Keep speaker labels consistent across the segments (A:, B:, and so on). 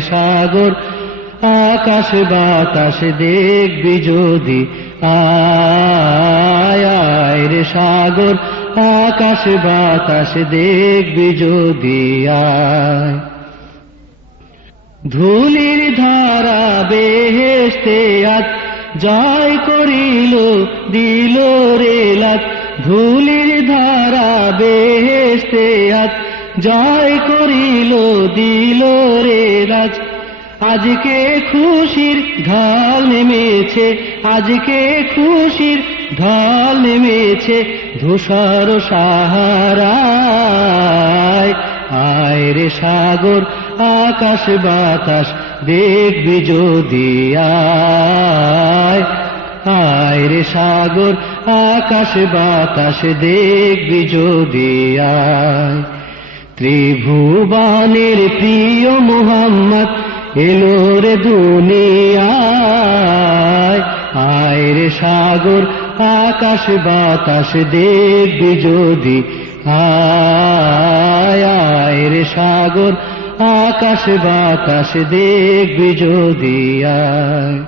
A: সাগর, আকাশ বাতাস দেখবি যদি। আয় রে সাগর, আকাশ বাতাস দেখবি যদি। আয়। ধুলির ধারা বেহেস্তে আজ জয় করিল, দিল রে লাত ধুলির ধারা বেহেস্তে আজ জয় করিল, দিল রে রাজ। আজকে খুশির ঢল নেমেছে, আজকে খুশির ঢল নেমেছে ধূসর সাহারায়। আয় রে সাগর, আকাশ বাতাস, দেখবি যদি আয়। রে সাগর, আকাশ বাতাস, দেখবি যদি আয়। ত্রিভুবানের প্রিয় মোহাম্মদ এলো রে দুনিয়ায়। আয় রে সাগর, আকাশ, বাতাস দেখবি যদি। আয় আয় রে সাগর, আকাশ, বাতাস দেখবি যদি। আয়।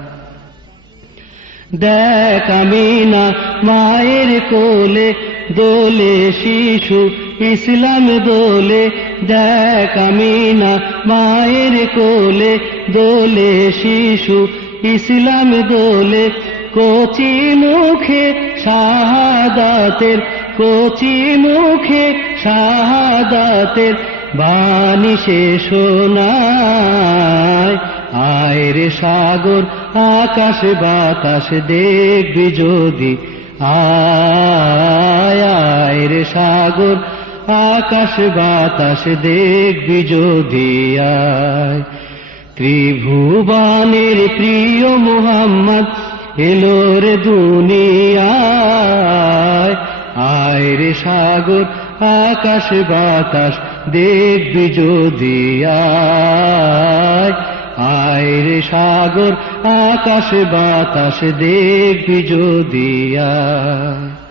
A: দেখ আমি না মায়ের কোলে দোলে শিশু, ইসলাম দোলে, দেখ আমি না মায়ের কোলে। দোলে শিশু, ইসলাম দোলে, কচি মুখে শাহাদাতের, কচি মুখে শাহাদাতের বাণী সে শোনায়। আয় রে সাগর, আকাশ বাতাস দেখবি যদি আয়। আয় রে সাগর, আকাশ বাতাস দেখবি যদি আয়। ত্রিভুবনের প্রিয় মোহাম্মদ এলো রে দুনিয়ায়। আয় রে সাগর, আকাশ বাতাস দেখবি যদি আয়। আয় রে সাগর, আকাশ বাতাস দেখবি যদি আয়।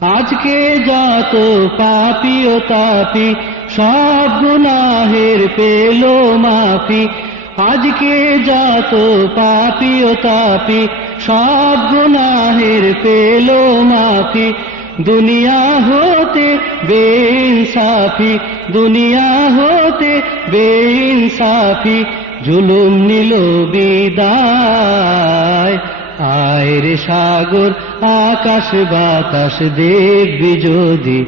A: আজকে যত পাপি ও তাপি, সব গুনাহের পেল মাফি। আজকে যত পাপি ও তাপি, সব গুনাহের পেল মাফি। দুনিয়া হতে বেইনসাফি, দুনিয়া হতে বেইনসাফি, জুলুম নিল বিদায়। আয় রে সাগর আকাশ বাতাস দেখবি যদি।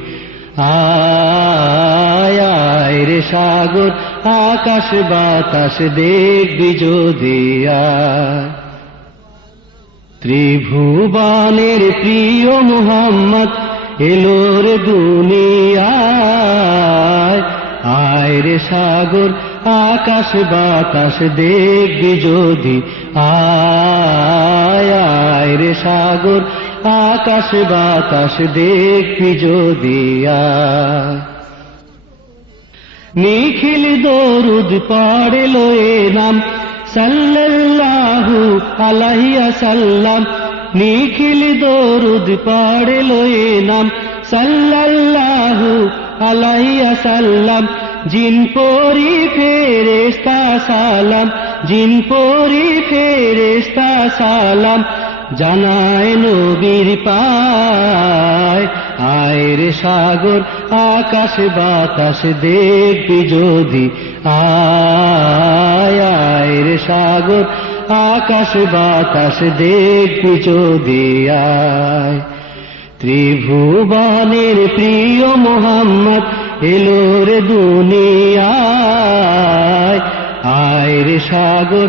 A: আয় রে সাগর, আকাশ বাতাস দেখবি যদি। আয়। ত্রিভুবনের প্রিয় মুহাম্মদ এলোর দুনিয়ায়। আয় রে সাগর, আকাশ বাতাস দেখবি যদি। আয় রে সাগর আকাশ বাতাস দেখবি যদি নিখিল দরুদ পড়ল এ নাম সাল্লাল্লাহু আলাইহি সাল্লাম নিখিল দরুদ পড়ল এ নাম সাল্লাল্লাহু আলাইহি সাল্লাম জিন পরি ফেরেস্তা সালাম, জিন পরি ফেরেস্তা সালাম। জানায় নবীর পায়। আয় রে সাগর, আকাশ, বাতাস দেখবি যদি আয়। রে সাগর, আকাশ, বাতাস দেখবি যদি আয়। ত্রিভুবনের প্রিয় মোহাম্মদ এলো রে দুনিয়ায়। আয় রে সাগর